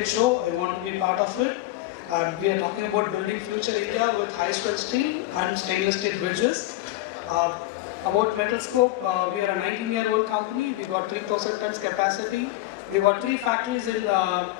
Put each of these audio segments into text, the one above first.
great show. I want to be part of it. We are talking about building future India with high-strength steel and stainless steel bridges. About SCExpo, we are a 19-year-old company. We got 3,000 tons capacity. We got 3 factories in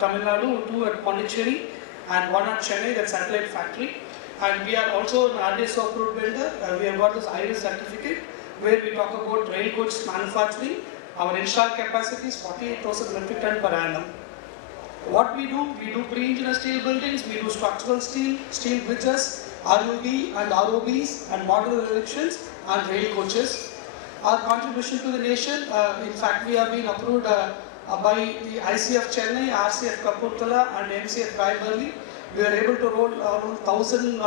Tamil Nadu, 2 at Pondicherry, and 1 at Chennai, that's satellite factory. And we are also an RDSO approved vendor. We have got this IRIS certificate where we talk about rail coach manufacturing. Our installed capacity is 48,000 metric ton per annum. What we do pre-engineered steel buildings, we do structural steel, steel bridges, ROB and ROBs and modular erections and rail coaches. Our contribution to the nation, in fact we have been approved by the ICF Chennai, RCF Kapurthala and MCF Raebareli. We are able to roll around 1,000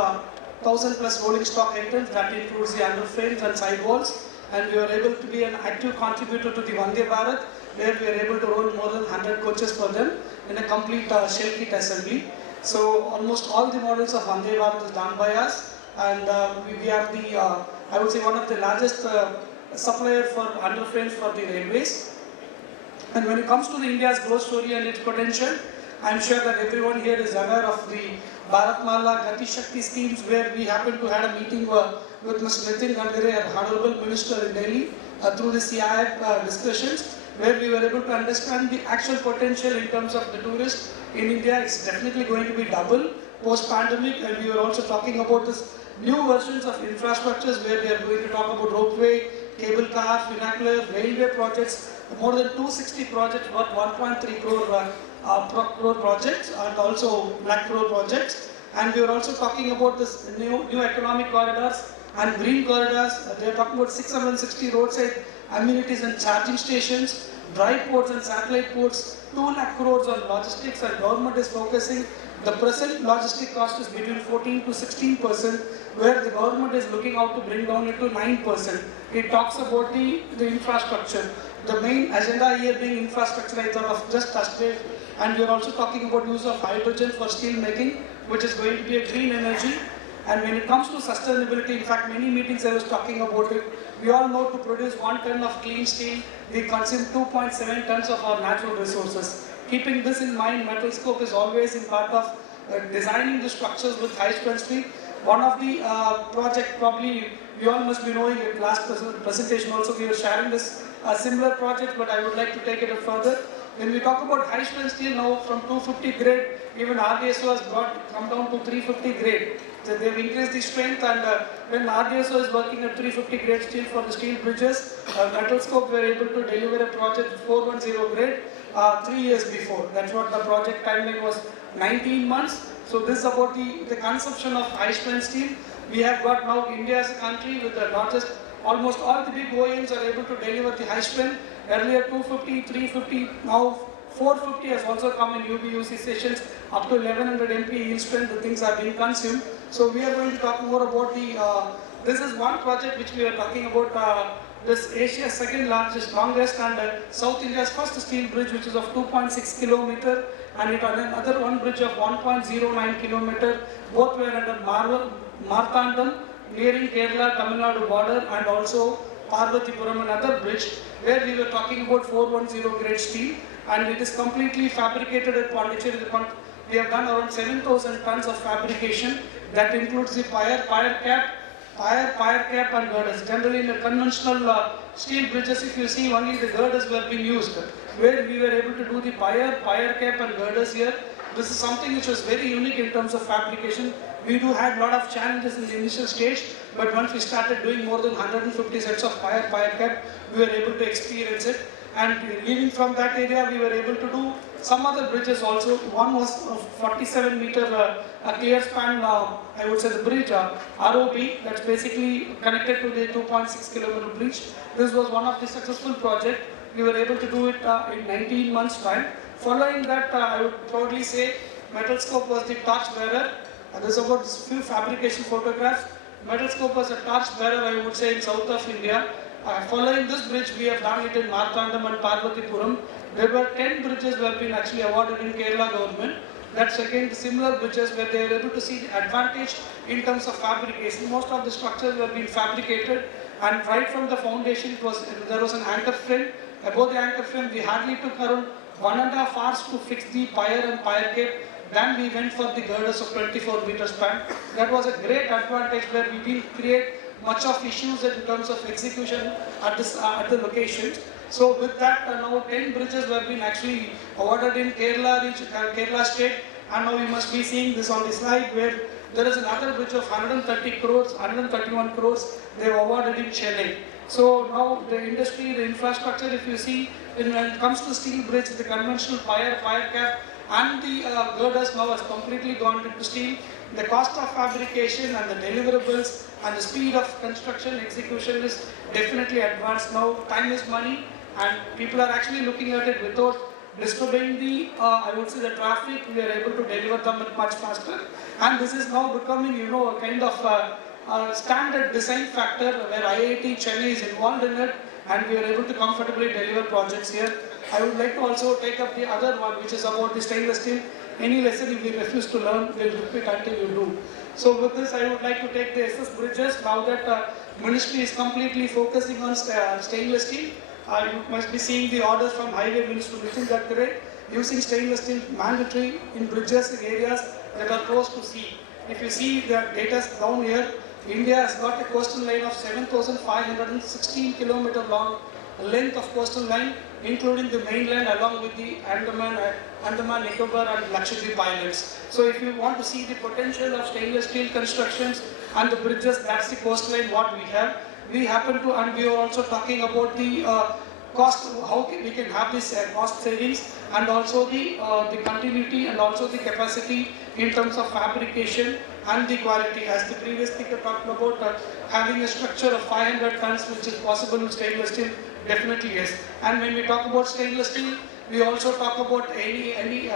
plus rolling stock items, that includes the underframes and sidewalls. And we are able to be an active contributor to the Vande Bharat, where we are able to roll more than 100 coaches for them in a complete shell kit assembly. So almost all the models of Vande Bharat is done by us, and we are the, I would say, one of the largest supplier for underframes for the railways. And when it comes to the India's growth story and its potential, I'm sure that everyone here is aware of the Bharatmala Gati Shakti schemes, where we happened to have a meeting with Mr. Nitin Gadkari, our Honorable Minister in Delhi, through the CIF discussions, where we were able to understand the actual potential in terms of the tourists in India. It's definitely going to be double post-pandemic, and we were also talking about this new versions of infrastructures, where we are going to talk about ropeway, cable car, vernacular, railway projects, more than 260 projects worth 1.3 crore projects, and also lakh crore projects. And we are also talking about this new economic corridors and green corridors. They are talking about 660 roadside amenities and charging stations, dry ports and satellite ports, 2 lakh crores on logistics, and government is focusing. The present logistic cost is between 14 to 16%, where the government is looking out to bring down it to 9%. It talks about the infrastructure. The main agenda here being infrastructure, I thought of just touched it. And we are also talking about use of hydrogen for steel making, which is going to be a green energy. And when it comes to sustainability, in fact, many meetings I was talking about it. We all know to produce 1 ton of clean steel, we consume 2.7 tons of our natural resources. Keeping this in mind, SCExpo is always in part of designing the structures with high strength steel. One of the project, probably you all must be knowing it, last presentation also we were sharing this similar project, but I would like to take it further. When we talk about high strength steel now, from 250 grade, even RDSO has come down to 350 grade. So they've increased the strength, and when RDSO is working at 350 grade steel for the steel bridges, SCExpo were able to deliver a project 410 grade 3 years before. That's what the project timeline was, 19 months. So this is about the consumption of high strength steel. We have got now India as a country with the largest, almost all the big OEMs are able to deliver the high strength. Earlier 250, 350, now 450 has also come in UBUC stations, up to 1100 MP yield strength, the things are being consumed. So we are going to talk more about this is one project which we are talking about, this Asia's second largest, longest, and South India's first steel bridge, which is of 2.6 kilometer, and it another one bridge of 1.09 kilometer. Both were under Marthandam, nearing Kerala, Tamil Nadu border, and also Parvatipuram, another bridge, where we were talking about 410 grade steel, and it is completely fabricated at Pondicherry. We have done around 7,000 tons of fabrication. That includes the pyre cap, and girders. Generally in the conventional steel bridges, if you see, only the girders were being used. Where we were able to do the pyre cap and girders here. This is something which was very unique in terms of fabrication. We do had a lot of challenges in the initial stage, but once we started doing more than 150 sets of pyre cap, we were able to experience it. And leaving from that area, we were able to do some other bridges also. One was a 47 meter clear span, I would say the bridge, ROB, that's basically connected to the 2.6 kilometer bridge. This was one of the successful projects. We were able to do it in 19 months time. Following that, I would proudly say SCExpo was the torch bearer. There's about few fabrication photographs. SCExpo was a torch bearer, I would say, in south of India. Following this bridge, we have done it in Marthandam and Parvatipuram. There were 10 bridges were been actually awarded in Kerala government. That's again similar bridges where they were able to see the advantage in terms of fabrication. Most of the structures were being fabricated, and right from the foundation, there was an anchor frame. Above the anchor frame, we hardly took around 1.5 hours to fix the pier and pier cape. Then we went for the girders of 24 meters span. That was a great advantage where we didn't create much of issues in terms of execution at the locations. So with that, now 10 bridges were been actually awarded in Kerala state, and now you must be seeing this on the slide where there is another bridge of 130 crores, 131 crores they have awarded in Chennai. So now the industry, the infrastructure, if you see, when it comes to steel bridge, the conventional fire cap, and the girders now has completely gone into steel. The cost of fabrication and the deliverables and the speed of construction execution is definitely advanced now. Time is money, and people are actually looking at it without disturbing the, I would say, the traffic. We are able to deliver them much faster, and this is now becoming, a kind of standard design factor where IIT Chennai is involved in it, and we are able to comfortably deliver projects here. I would like to also take up the other one, which is about the stainless steel. Any lesson if we refuse to learn, we'll repeat until you do. So with this, I would like to take the SS bridges. Now that ministry is completely focusing on stainless steel, you must be seeing the orders from Highway Minister Nitin Gadkari using stainless steel mandatory in bridges in areas that are close to sea. If you see the data down here, India has got a coastal line of 7,516 km long length of coastal line, including the mainland along with the Andaman, Nicobar and Lakshadweep Islands. So if you want to see the potential of stainless steel constructions and the bridges, that's the coastline what we have. We happen to, and we are also talking about the cost, how we can have this cost savings, and also the continuity and also the capacity in terms of fabrication and the quality. As the previous speaker talked about having a structure of 500 tons, which is possible with stainless steel, definitely yes. And when we talk about stainless steel, we also talk about any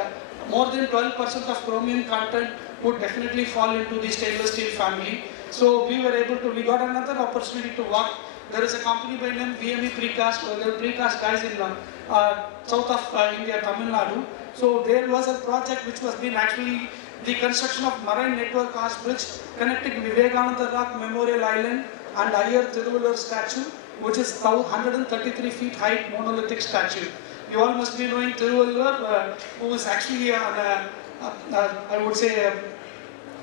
more than 12% of chromium content would definitely fall into the stainless steel family. So we got another opportunity to work. There is a company by name VME Precast, they are precast guys in south of India, Tamil Nadu. So there was a project which was being actually the construction of marine network arch bridge connecting Vivekananda Rock Memorial Island and Ayyar Thiruvalur statue, which is 133 feet height monolithic statue. You all must be knowing Thiruvalur, who is actually I would say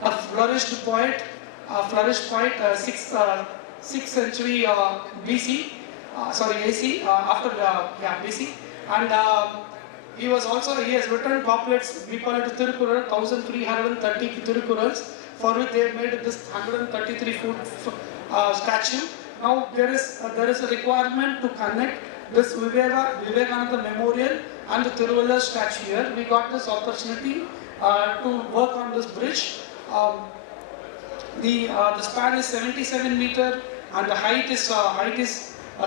a flourished poet, 6th century BC, AC, after BC, and he has written couplets. We call it Tirukural, 1330 Tirukurals, for which they have made this 133 foot statue. Now there is a requirement to connect this Vivekananda Memorial and the Thiruvalur statue here. We got this opportunity to work on this bridge. The span is 77 meter and the height is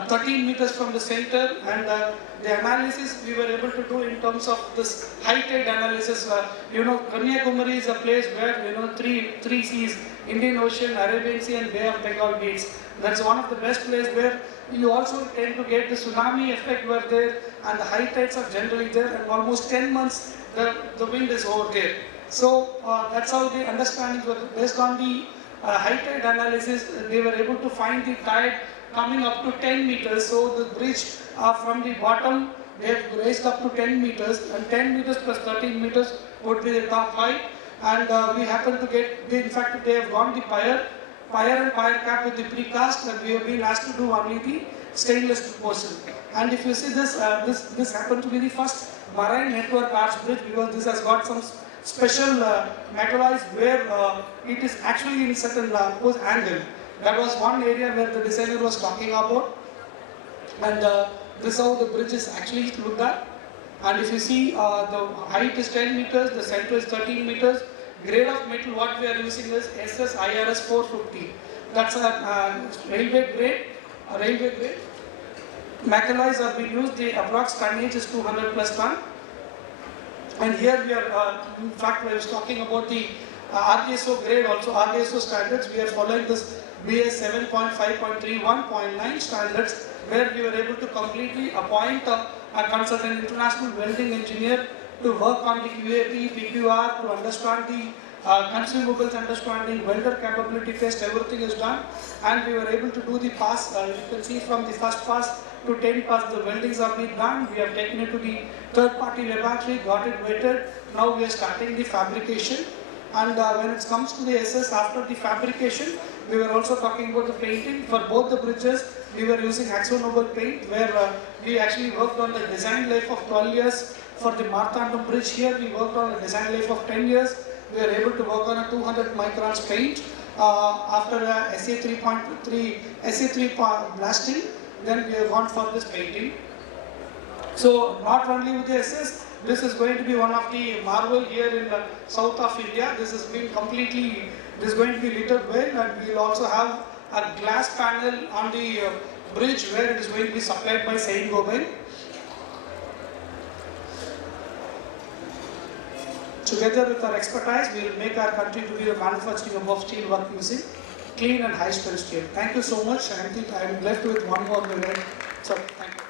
13 meters from the center, and the analysis we were able to do in terms of this high tide analysis. Kanyakumari is a place where three seas, Indian Ocean, Arabian Sea and Bay of Bengal meets. That's one of the best places where you also tend to get the tsunami effect were there, and the high tides are generally there, and almost 10 months the wind is over there. So that's how the understanding was based on the high tide analysis. They were able to find the tide coming up to 10 meters. So the bridge from the bottom they have raised up to 10 meters, and 10 meters plus 13 meters would be the top height. And we happen to get, in fact they have gone the pier and pier cap with the precast, and we have been asked to do only the stainless portion. And if you see this, this happened to be the first marine network arch bridge, because this has got some special metallized where it is actually in certain angle. That was one area where the designer was talking about, and this is how the bridge is actually looked at. And if you see, the height is 10 meters, the center is 13 meters. Grade of metal what we are using is SCEIRS 450. That's a railway grade. Metallized are being used. The approx tonnage is 200 plus ton. And here we are, in fact, I was talking about the RDSO grade also, RDSO standards. We are following this BS 7.5.3.1.9 standards, where we were able to completely appoint a consultant, international welding engineer, to work on the QAP, PQR, to understand the consumables understanding, welder capability test, everything is done. And we were able to do the pass. You can see from the first pass, to 10% the weldings are being done. We have taken it to the third-party laboratory, got it wetted. Now we are starting the fabrication. And when it comes to the SS, after the fabrication, we were also talking about the painting. For both the bridges, we were using Axo Nobel paint, where we actually worked on the design life of 12 years. For the Marthandam bridge here, we worked on a design life of 10 years. We were able to work on a 200 microns paint. After SA 3.3, SA3 blasting, then we have gone for this painting. So not only with the SS, this is going to be one of the marvel here in the south of India. This is going to be lit up well, and we will also have a glass panel on the bridge where it is going to be supplied by Saint Gobain. Together with our expertise, we will make our country to be the manufacturing of steel work using clean and high strength steel. Thank you so much. I think I am left with one more minute. So, thank you.